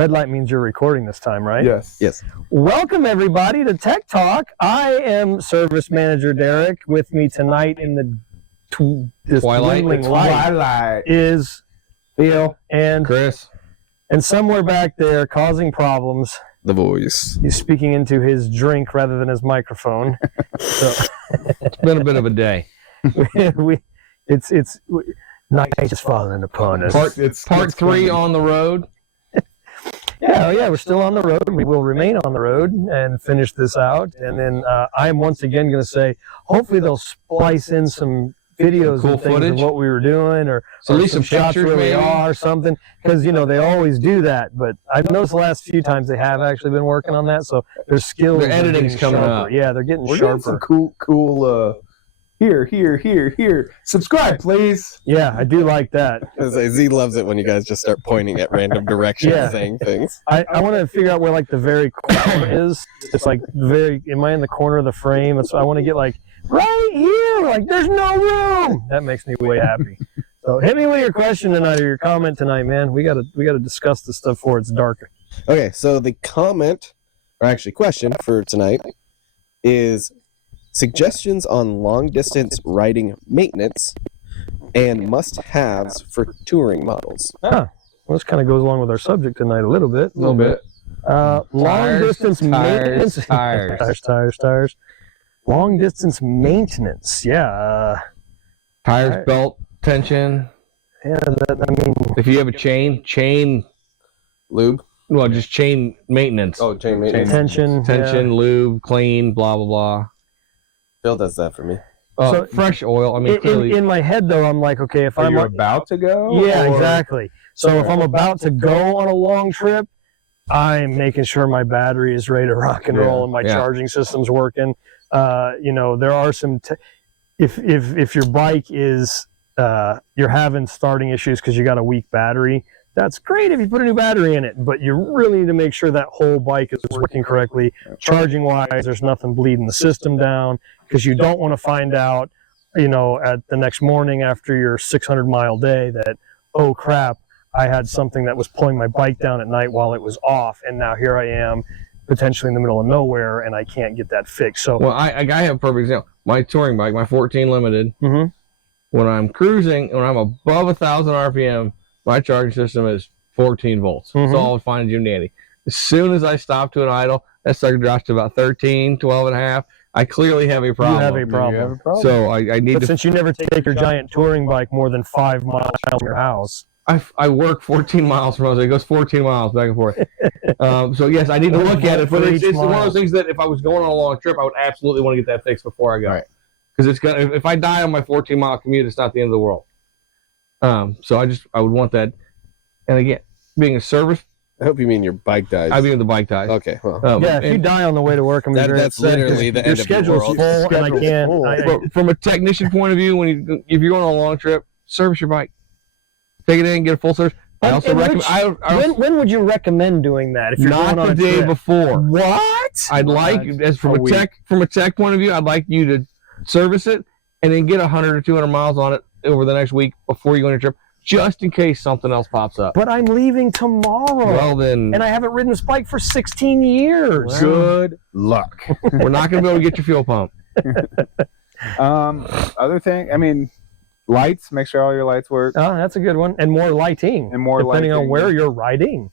Red light means you're recording this time, right? Yes. Yes. Welcome, everybody, to Tech Talk. I am Service Manager Derek. With me tonight in the dwindling light is Theo and Chris. And somewhere back there causing problems. The voice. He's speaking into his drink rather than his microphone. So It's been a bit of a day. it's night is falling upon us. Part 3 on the road. Yeah, we're still on the road. We will remain on the road and finish this out. And then I'm once again going to say, hopefully they'll splice in some videos Cool and things footage of what we were doing, or at least some shots pictures where we maybe. are, or something. Because they always do that. But I've noticed the last few times they have actually been working on that. So their skills, their editing's coming sharper. up. Yeah, they're getting We're sharper. getting some cool. Here. Subscribe, please. Yeah, I do like that. Z loves it when you guys just start pointing at random directions, Yeah. saying things. I want to figure out where like the very corner is. It's like am I in the corner of the frame? I want to get like right here. Like there's no room. That makes me way happy. So hit me with your question tonight or your comment tonight, man. We gotta discuss this stuff before it's dark. Okay, so the comment, or actually question for tonight, is suggestions on long-distance riding maintenance and must-haves for touring models. Well, this kind of goes along with our subject tonight a little bit. A little bit. Long distance maintenance. Tires. Long distance maintenance. Yeah. Tires, Alright. belt, tension. Yeah. If you have a chain, Lube? well, just chain maintenance. Oh, chain maintenance. Tension, lube, clean, blah, blah, blah. Phil does that for me. So- Fresh oil. I mean, clearly. In my head though, I'm like, okay, if Are I'm you about to go? yeah, or- exactly. So if I'm about to go on a long trip, I'm making sure my battery is ready to rock and roll and my charging system's working. There are some. If your bike is you're having starting issues because you got a weak battery, that's great if you put a new battery in it. But you really need to make sure that whole bike is working correctly, charging wise. There's nothing bleeding the system down, because you don't want to find out, at the next morning after your 600-mile day that, oh crap, I had something that was pulling my bike down at night while it was off, and now here I am, potentially in the middle of nowhere, and I can't get that fixed. So, Well, I have a perfect example. My touring bike, my 14 Limited, when I'm cruising, when I'm above 1,000 RPM, my charging system is 14 volts. It's all fine and dandy. As soon as I stop to an idle, that sucker drops to about 13, 12 and a half. I clearly have a problem. you have a problem. So I need But to. since you never take your giant touring bike more than 5 miles from your house, I work 14 miles from us. It goes 14 miles back and forth. So yes, I need to look at it. But it's one of those things that if I was going on a long trip, I would absolutely want to get that fixed before I go. Because it's gonna. If I die on my 14-mile commute, it's not the end of the world. So I would want that. And again, being a service, I hope you mean your bike dies. I mean the bike dies. Okay, well. if you die on the way to work, I'm That's literally the your end of your schedule's world. full, and I can't. From a technician point of view, if you're going on a long trip, service your bike. Take it in, get a full service. I also recommend. When would you recommend doing that? If you're Not going on the a day trip? before. What? I'd like, as from a tech point of view, I'd like you to service it and then get 100 or 200 miles on it over the next week before you go on your trip, just in case something else pops up. But I'm leaving tomorrow. Well then, and I haven't ridden this bike for 16 years. Good luck. we're not going to be able to get your fuel pump. Other thing, I mean, lights. Make sure all your lights work. Oh, that's a good one. And more lighting. Depending on where you're riding.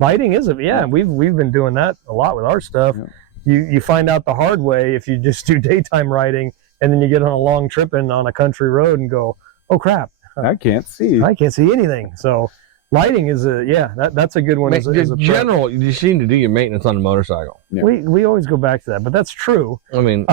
Lighting is we've been doing that a lot with our stuff. Yeah. You find out the hard way if you just do daytime riding, and then you get on a long trip and on a country road and go, oh crap, I can't see anything. So lighting is that's a good one. General, you just need to do your maintenance on the motorcycle. Yeah. We always go back to that, but that's true. I mean,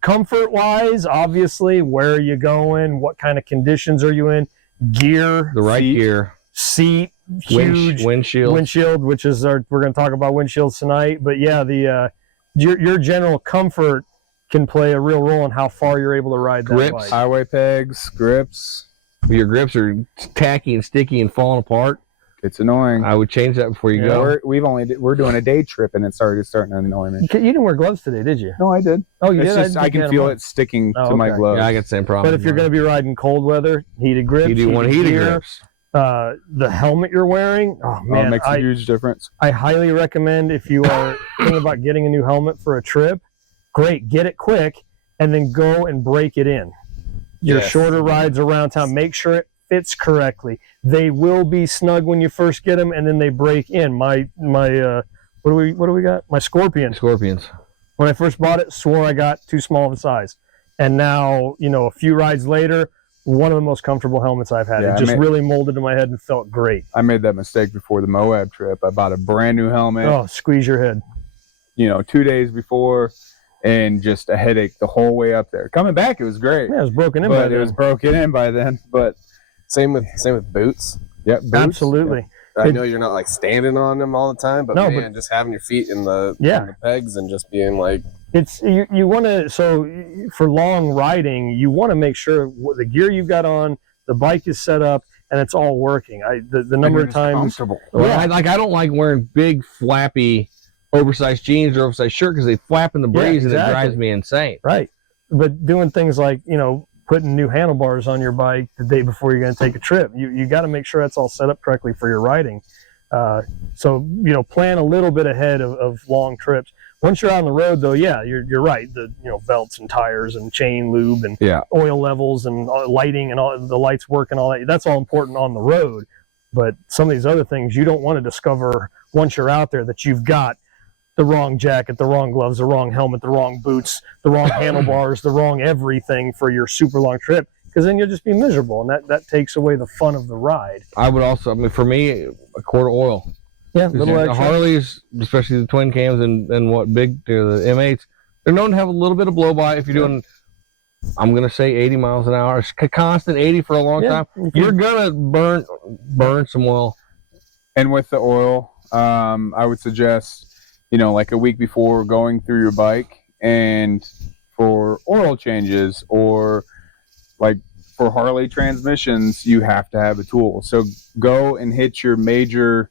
comfort wise, obviously, where are you going? What kind of conditions are you in? Gear, the right gear, seat, huge windshield, which is we're going to talk about windshields tonight. But yeah, the your general comfort can play a real role in how far you're able to ride that bike. Highway pegs, grips. Your grips are tacky and sticky and falling apart. It's annoying. I would change that before you go. We're doing a day trip and it's already starting to annoy me. You didn't wear gloves today, did you? No, I did. Oh, you it's did? just I can feel it sticking to my gloves. Yeah, I got the same problem. But if you're going to be riding cold weather, heated grips, you do want heated grips. the helmet you're wearing, oh man, it makes a huge difference. I highly recommend if you are thinking about getting a new helmet for a trip, great, get it quick, and then go and break it in. Your shorter rides around town, make sure it fits correctly. They will be snug when you first get them, and then they break in. My what do we got? My Scorpions. When I first bought it, swore I got too small of a size, and now a few rides later, one of the most comfortable helmets I've had. It just really molded to my head and felt great. I made that mistake before the Moab trip. I bought a brand new helmet. Oh, squeeze your head. 2 days before, and just a headache the whole way up there. Coming back, it was great. Yeah, it was broken in by then. It was broken in by then. But same with boots. Yeah, boots. Absolutely. I know you're not like standing on them all the time, but just having your feet in the pegs and just being like. It's you want to, so for long riding, you want to make sure the gear you've got on, the bike is set up, and it's all working. The number of times, I don't like wearing big flappy, oversized jeans or oversized shirt because they flap in the breeze and it drives me insane. Right, but doing things like putting new handlebars on your bike the day before you're going to take a trip, you got to make sure that's all set up correctly for your riding. So plan a little bit ahead of long trips. Once you're on the road, though, you're right. The belts and tires and chain lube and oil levels and lighting and all the lights work and all that. That's all important on the road. But some of these other things you don't want to discover once you're out there, that you've got the wrong jacket, the wrong gloves, the wrong helmet, the wrong boots, the wrong handlebars, the wrong everything for your super long trip. Because then you'll just be miserable, and that takes away the fun of the ride. I would also, for me, a quart of oil. Yeah, little extra. Harleys, especially the twin cams and the M8s, they're known to have a little bit of blow by if you're doing, I'm going to say 80 miles an hour. It's constant 80 for a long time. You're going to burn some oil. And with the oil, I would suggest, like a week before going through your bike, and for oil changes or like for Harley transmissions, you have to have a tool. So go and hit your major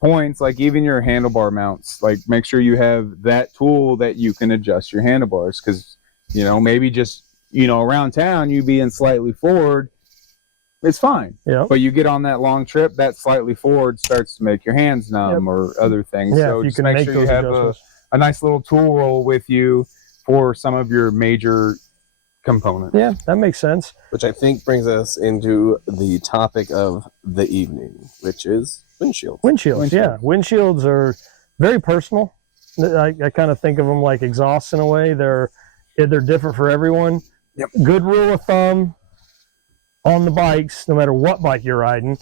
points, like even your handlebar mounts, like make sure you have that tool that you can adjust your handlebars, because maybe just around town you being slightly forward, it's fine, but you get on that long trip, that slightly forward starts to make your hands numb or other things. So just make sure you have a nice little tool roll with you for some of your major components. Yeah, that makes sense. Which I think brings us into the topic of the evening, which is windshields. Windshields. Windshields are very personal. I kind of think of them like exhausts in a way. They're different for everyone. Good rule of thumb on the bikes, no matter what bike you're riding,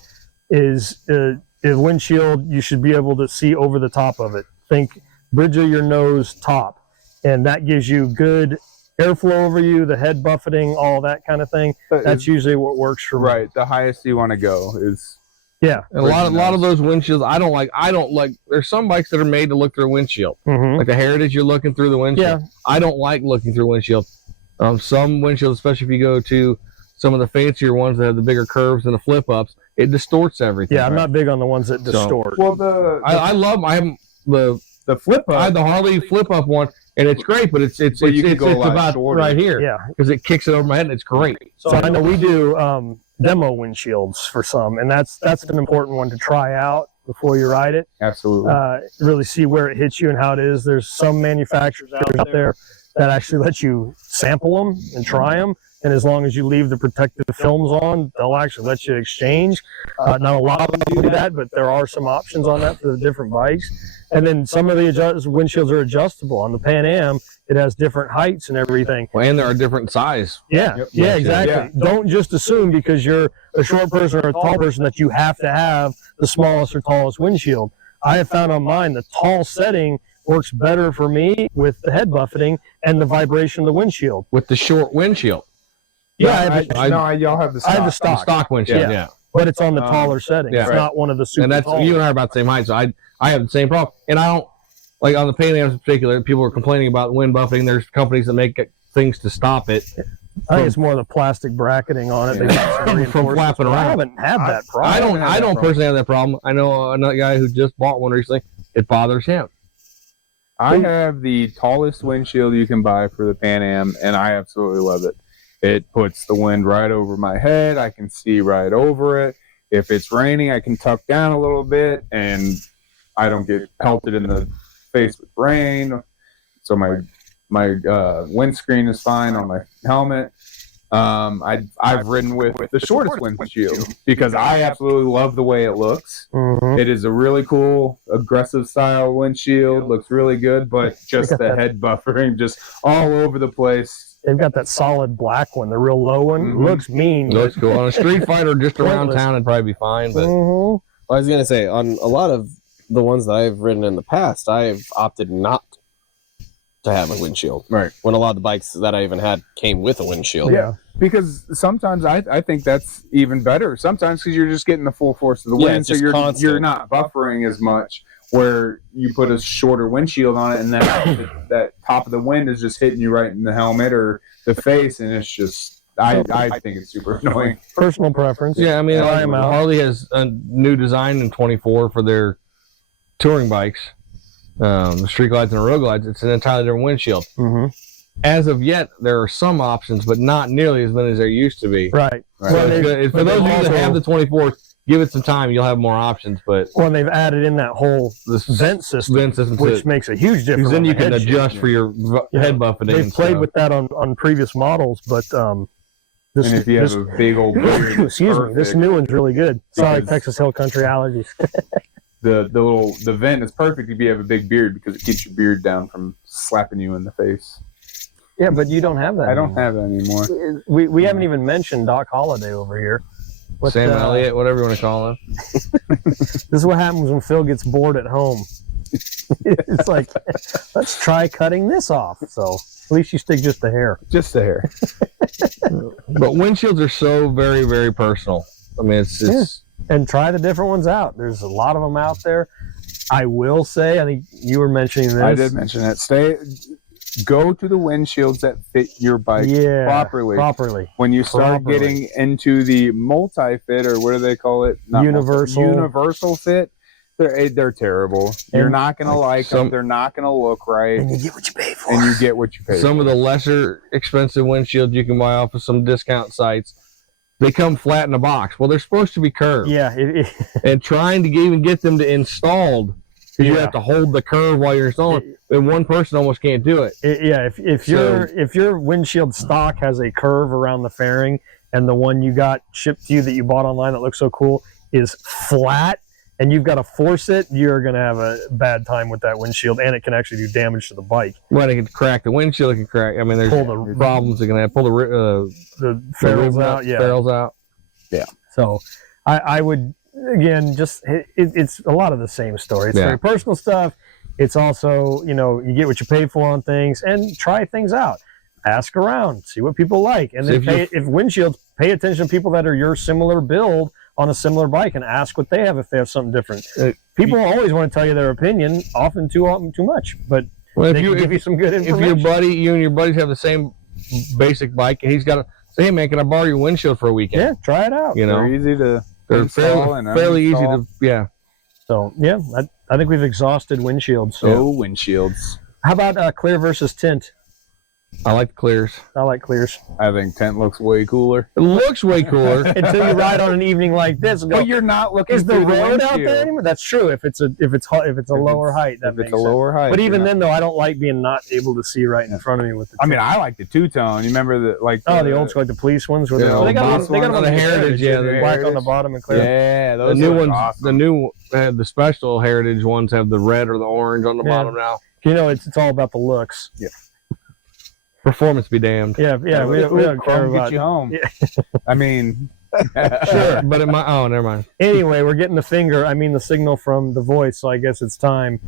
is a windshield, you should be able to see over the top of it. Think bridge of your nose top, and that gives you good airflow over you, the head buffeting, all that kind of thing. That's usually what works for me. Right, the highest you want to go is and a lot of those windshields I don't like. There's some bikes that are made to look through a windshield. Like the Heritage, you're looking through the windshield. I don't like looking through a windshield. Some windshields, especially if you go to some of the fancier ones that have the bigger curves and the flip ups, it distorts everything. I'm not big on the ones that distort. I have the flip up. I had the Harley flip up one, and it's great, but it's about shorter. Right here, because it kicks it over my head, and it's great. So I know we do demo windshields for some, and that's an important one to try out before you ride it. Absolutely. Really see where it hits you and how it is. There's some manufacturers out there that actually let you sample them and try them. And as long as you leave the protective films on, they'll actually let you exchange. Not a lot of them do that, but there are some options on that for the different bikes. And then some of the windshields are adjustable. On the Pan Am, it has different heights and everything. Well, and there are different size. Exactly. Yeah. Don't just assume because you're a short person or a tall person that you have to have the smallest or tallest windshield. I have found on mine the tall setting works better for me with the head buffeting and the vibration of the windshield. With the short windshield. Y'all have the stock. I have the stock windshield, but it's on the taller setting. It's not one of the super. And that's tall. You and I are about the same height, so I have the same problem. And I don't like on the Pan Ams in particular. People are complaining about wind buffeting. There's companies that make things to stop it. I think it's more the plastic bracketing on it. From flapping around. I haven't had that problem. I don't personally have that problem. I know another guy who just bought one recently. It bothers him. I have the tallest windshield you can buy for the Pan Am, and I absolutely love it. It puts the wind right over my head. I can see right over it. If it's raining, I can tuck down a little bit and I don't get pelted in the face with rain. So my windscreen is fine on my helmet. I've ridden with the shortest windshield because I absolutely love the way it looks. Mm-hmm. It is a really cool, aggressive style windshield. Looks really good, but just the head buffering just all over the place. They've got that solid black one, the real low one. Mm-hmm. Looks mean. Looks cool. On a street fighter just around town, it'd probably be fine. But Well, I was gonna say, on a lot of the ones that I've ridden in the past, I've opted not to have a windshield. Right. When a lot of the bikes that I even had came with a windshield. Yeah. Because sometimes I think that's even better. Sometimes because you're just getting the full force of the wind, it's so just constant. you're not buffering as much. Where you put a shorter windshield on it, and then that top of the wind is just hitting you right in the helmet or the face, and it's just I think it's super annoying. Personal preference. yeah, I mean, Try 'em out. Harley has a new design in 24 for their touring bikes, the street glides and road glides. It's an entirely different windshield. Mm-hmm. As of yet, there are some options, but not nearly as many as there used to be. Right. Right. So Well, it's good. For those of you that have the 24, give it some time. You'll have more options. But Well, they've added in that whole this vent system, vent system, which makes a huge difference. because then on you the can head shield. adjust for your head buffeting. They've and played stuff. with that on previous models, but this, And if you have this a big old beard, excuse me, this new one's really good. Sorry, Because- Texas Hill Country allergies. the vent is perfect if you have a big beard because it keeps your beard down from slapping you in the face. Yeah, but you don't have that. I don't anymore. have that anymore. We haven't even mentioned Doc Holliday over here. What, Sam Elliott, whatever you want to call him. This is what happens when Phil gets bored at home. It's like, let's try cutting this off. So at least you stick just the hair. Just the hair. But windshields are so very, very personal. I mean, it's And try the different ones out. There's a lot of them out there. I will say, I think you were mentioning this. I did mention it. Go to the windshields that fit your bike properly. When you start getting into the multi-fit, or what do they call it? Universal fit, they're terrible. You're not going to like them. They're not going to look right. And you get what you pay for. And you get what you pay some for. of the lesser expensive windshields you can buy off of some discount sites. They come flat in a box. Well, they're supposed to be curved. Yeah. And trying to even get them to installed, because you have to hold the curve while you're installing, and one person almost can't do it. If your windshield stock has a curve around the fairing, and the one you got shipped to you that you bought online that looks so cool is flat, and you've got to force it, you're going to have a bad time with that windshield, and it can actually do damage to the bike. Well, it can crack the windshield. It can crack. I mean, there's problems. It can have pull The ferrules out. Yeah. Ferrules out. Yeah. So I would, again, just it's a lot of the same story. It's very personal stuff. It's also, you get what you pay for on things, and try things out. Ask around, see what people like, and then if windshields, pay attention to people that are your similar build on a similar bike, and ask what they have if they have something different. People always want to tell you their opinion, often too much, but they can give you some good information. If you and your buddies have the same basic bike, and he's got say, hey man, can I borrow your windshield for a weekend? Yeah, try it out. They're easy to they're install and fairly easy uninstall. to So I think we've exhausted windshields. So windshields. How about clear versus tint? I like the clears. I like clears. I think tent looks way cooler. It looks way cooler. Until you ride on an evening like this, and go, But you're not looking. is the through road out windshield. there anymore? That's true. If it's a lower height, that If makes it's a sense. lower height. But you're even not- then, though, I don't like being not able to see right in front of me with the. I mean, I like the two-tone. You remember the the old school, like the police ones, where Yeah, they got boss them on ones. the Heritage, yeah, the the black on the Heritage. bottom and clear. Yeah, The those new look ones, awesome. the special heritage ones have the red or the orange on the bottom now. It's all about the looks. Yeah. Performance be damned. Yeah, we don't care Chrome about. get you home. Yeah. I mean, Sure, but never mind. Anyway, we're getting the signal from the voice, so I guess it's time.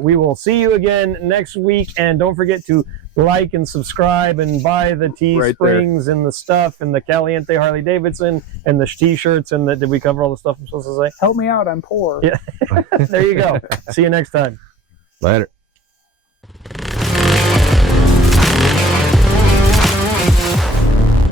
We will see you again next week, and don't forget to like and subscribe and buy the Teesprings and the stuff and the Caliente Harley-Davidson and the T-shirts and did we cover all the stuff I'm supposed to say? help me out. I'm poor. Yeah. There you go. See you next time. Later.